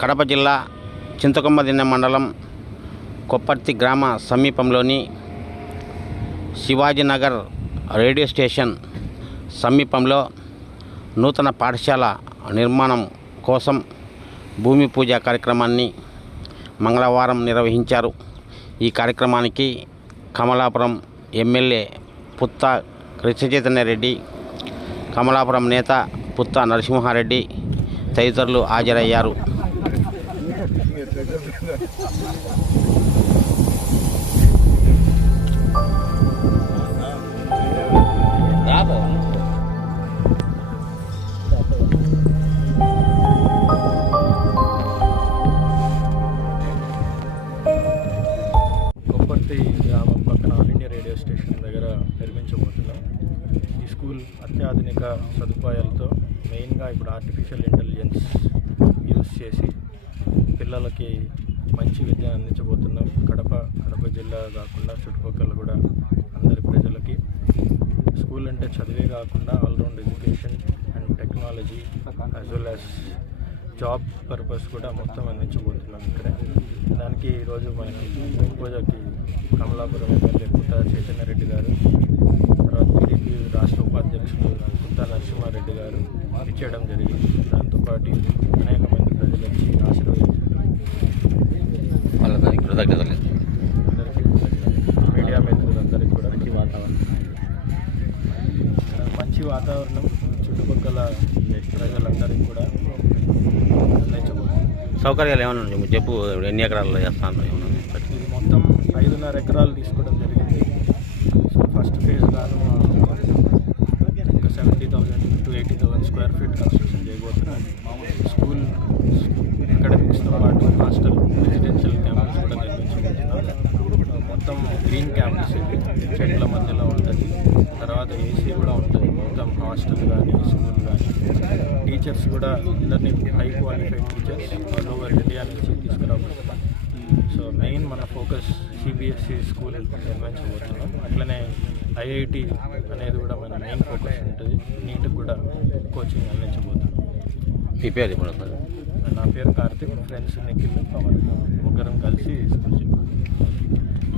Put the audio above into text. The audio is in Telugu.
కడప జిల్లా చింతకొమ్మదిన్నె మండలం కొప్పర్తి గ్రామ సమీపంలోని శివాజీనగర్ రేడియో స్టేషన్ సమీపంలో నూతన పాఠశాల నిర్మాణం కోసం భూమి పూజ కార్యక్రమాన్ని మంగళవారం నిర్వహించారు. ఈ కార్యక్రమానికి కమలాపురం ఎమ్మెల్యే పుత్త కృష్ణచైతన్యరెడ్డి, కమలాపురం నేత పుత్త నరసింహారెడ్డి తదితరులు హాజరయ్యారు. కొప్పర్తి గ్రామం పక్కన ఆల్ ఇండియా రేడియో స్టేషన్ దగ్గర నిర్మించబోతున్నాం. ఈ స్కూల్ అత్యాధునిక సదుపాయాలతో మెయిన్గా ఇప్పుడు ఆర్టిఫిషియల్ ఇంటెలిజెన్స్ యూజ్ చేసి పిల్లలకి మంచి విద్య అందించబోతున్నాం. కడప జిల్లా కాకుండా చుట్టుపక్కల కూడా అందరి ప్రజలకి స్కూల్ అంటే చదివే కాకుండా all round education and technology as well as job purpose కూడా మొత్తం అందించబోతున్నాం ఇక్కడే. దానికి ఈరోజు మనకి భూమి పూజకి కమలాపురం ఎమ్మెల్యే పుత్త చైతన్యరెడ్డి గారు, తర్వాత టీడీపీ రాష్ట్ర ఉపాధ్యక్షులు పుత్త నరసింహారెడ్డి గారు ఇచ్చేయడం జరిగింది. దాంతోపాటు అనేక మంది ప్రజలు వచ్చి ఆశీర్వదించారు. అందరికీ మీడియా మిత్రులందరికీ కూడా మంచి వాతావరణం చుట్టుపక్కల ప్రజలందరికీ కూడా సౌకర్యాలు ఏమైనా చెప్పు, ఎన్ని ఎకరాల్లో చేస్తాను? ఇది మొత్తం 5.5 ఎకరాలు తీసుకోవడం జరిగింది. సో ఫస్ట్ ఫేజ్ గాను ఒక 70,000 to 80,000 స్క్వేర్ ఫీట్ కన్స్ట్రక్షన్ చేయబోతున్నాం. స్కూల్ అకాడమిక్స్తో పాటు హాస్టల్, రెసిడెన్షియల్ క్యాంపస్ కూడా నిర్మించబోతున్నాం. మొత్తం గ్రీన్ క్యాంపస్ ఇది, చెట్ల మధ్యలో ఉంటుంది. తర్వాత ఏసీ కూడా ఉంటుంది. మొత్తం హాస్టల్ కానీ స్కూల్ కానీ టీచర్స్ కూడా అందరినీ high qualified teachers all over India నుంచి తీసుకురాబోతున్నాం. సో మెయిన్ మన ఫోకస్ సిబిఎస్ఈ స్కూల్ నిర్మించబోతున్నాం. అట్లనే ఐఐటి అనేది కూడా మన మెయిన్ ఫోకస్ ఉంటుంది. నీట్కి కూడా కోచింగ్ అందించబోతున్నాం. మీ పేరు చెప్పండి. నా పేరు కార్తిక్, ఫ్రెండ్స్ నిఖిల్, పవన్ ముగ్గురం కలిసి స్కూల్ చెప్పాం.